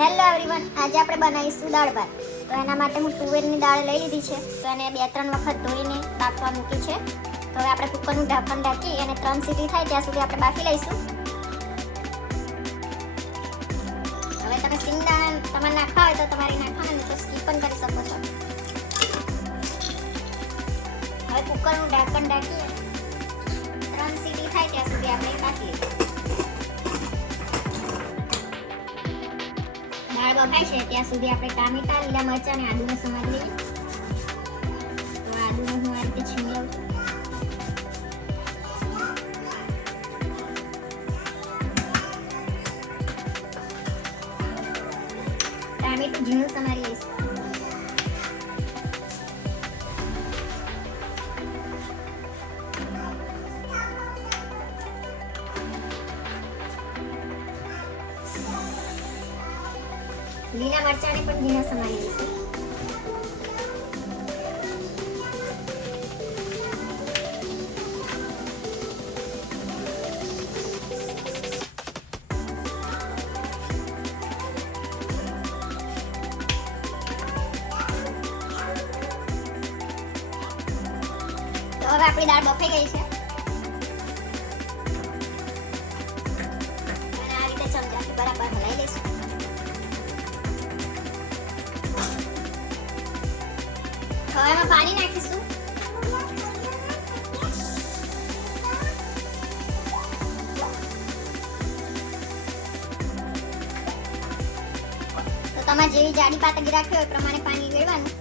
Hello everyone, આજે આપણે બનાવીશું દાળ ભાત. તો એના માટે હું તુવેરની દાળ લઈ લીધી છે. તો એને 2-3 વખત ધોઈને બાફવા મૂકી છે. તો હવે આપણે કુકરનું ઢાંકણ ઢાંકી અને 3 સીટી થાય ત્યાં સુધી આપણે બાફી લઈશું. હવે તમે સિંગદાણા તમારે નાખવા હોય તો તમારે નાખવાના, નહીં તો સ્કીપ પણ કરી શકો છો. હવે કુકરનું ઢાંકણ ઢાંકી 3 સીટી થાય ત્યાં સુધી આપણે બાફી લઈશું. દાળ બફાય છે ત્યાં સુધી આપણે ટામેટા, લીલા મરચાં અને આદુનો સમારી લઈએ. તો આદુને હું આ રીતે છીણી લઉં છું. ટામેટું ઝીણું સમારી લઈશું. લીલા મરચાંને પણ ઝીણા સમારી લઈશું. તો હવે આપણી દાળ બફાઈ ગઈ છે. અને આ રીતે ચમચાથી બરાબર હલાવી લઈશું. હવે એમાં પાણી નાખીશું. તો તમારે જેવી જાડી પાતળી રાખવી હોય એ પ્રમાણે પાણી રેડવાનું.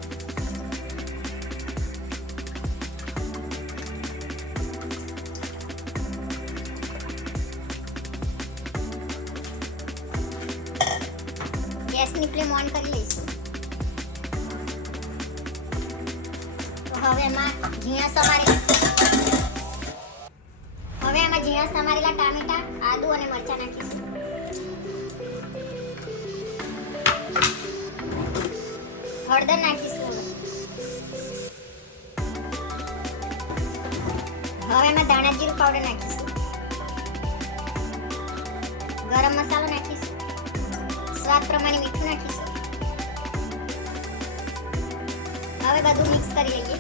ગેસની ફ્લેમ ઓન કરી લઈશું. હવે એમાં ઝીણા સમારેલા ટામેટા, આદુ અને મરચાં નાખીશું. હળદર નાખીશું. હવે એમાં ધાણા જીરું પાવડર નાખીશું. ગરમ મસાલો નાખીશું. સ્વાદ પ્રમાણે મીઠું નાખીશું. હવે બધું મિક્સ કરી લઈએ.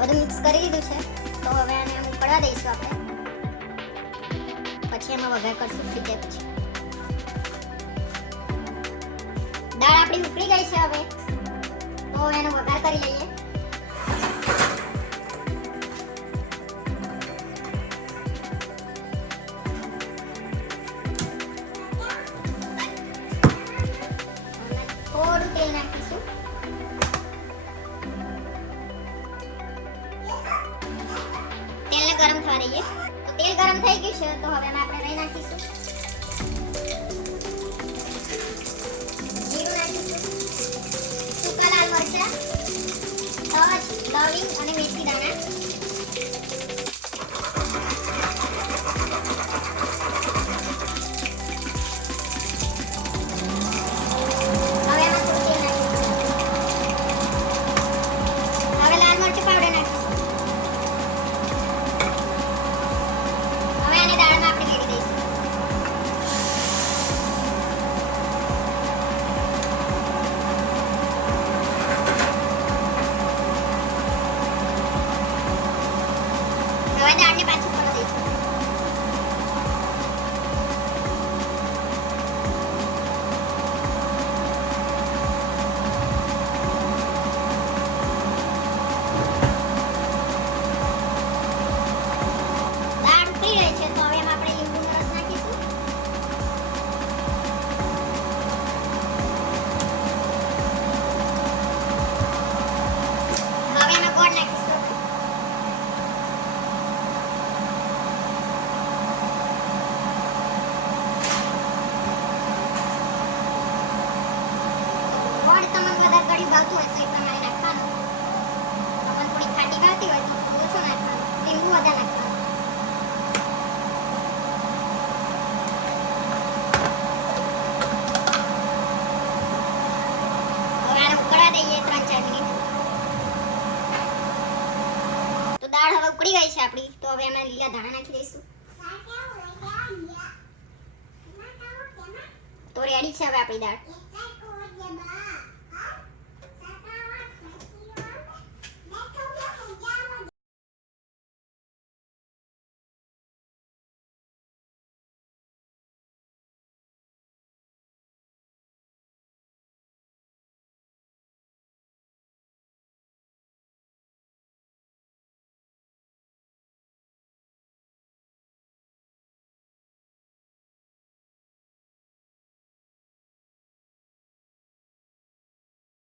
બધું મિક્સ કરી લીધું છે. તો હવે આને આમ ઉકળવા દઈશું આપણે. પછી એમાં વઘાર કરશું ફીટ્યા પછી. દાળ આપણી ઉકળી ગઈ છે. હવે તો એનો વઘાર કરી લઈએ. થોડું તેલ નાખીશું. તેલને ગરમ થવા દઈએ. તો તેલ ગરમ થઈ ગયું છે. તો હવે આપણે રાઈ નાખીશું. જીરું નાખીશું. સૂકા લાલ મરચાં, તજ, લવિંગ અને મેથી દાણા. હવે એમાં થોડું તેલ નાખીશું. હવે લાલ મરચું પાવડર નાખીશું. હવે આને દાળમાં આપણે રેડી દઈશું. હવે દાળને પાછું કરવા દઈશું. દાળ ઉકળી રહી છે. તો હવે એમાં આપણે લીંબુનો રસ નાખીશું. હવે એમાં ગોળ નાખીશું. ગોળ તમને વધારે કડી ભાવતું હોય તો એ પ્રમાણે નાખવાનું. તમને થોડી ખાટી ભાવતી હોય તો ઓછું નાખવાનું. લીંબુ વધારે નાખવાનું. હવે આને ઉકળવા દઈએ 3-4 મિનિટ. તો દાળ હવે ઉકળી ગઈ છે આપણી. તો હવે એમાં લીલા ધાણા નાખી દઈશું. તો રેડી છે હવે આપણી દાળ.